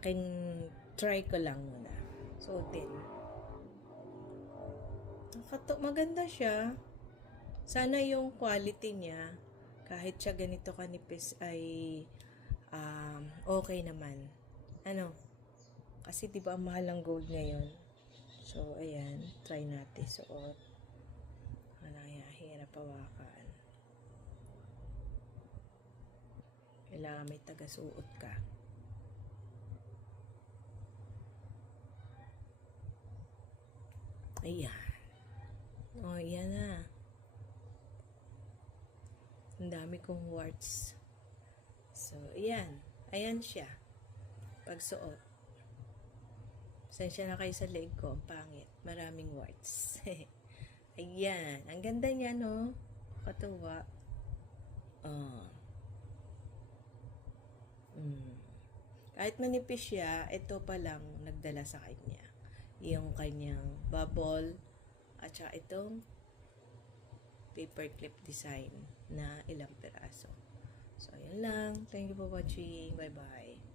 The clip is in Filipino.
aking try ko lang muna. Suotin. Maganda siya. Sana yung quality niya, kahit siya ganito kanipis ay okay naman. Ano? Kasi diba ang mahal ng gold ngayon. So, ayan. Try natin suot. Hirap hawakan. Kailangan may taga-suot ka. Ayan. O, yan na. Ang dami kong warts. So, ayan. Ayan siya. Pagsuot. Pasensya na kayo sa leg ko. Ang pangit. Maraming warts. Ayan. Ang ganda niya, no? Katuwa. Kahit manipis siya, ito pa lang nagdala sa kanya. Yung kanyang bubble at saka itong paperclip design na ilang piraso. So, yun lang. Thank you for watching. Bye-bye.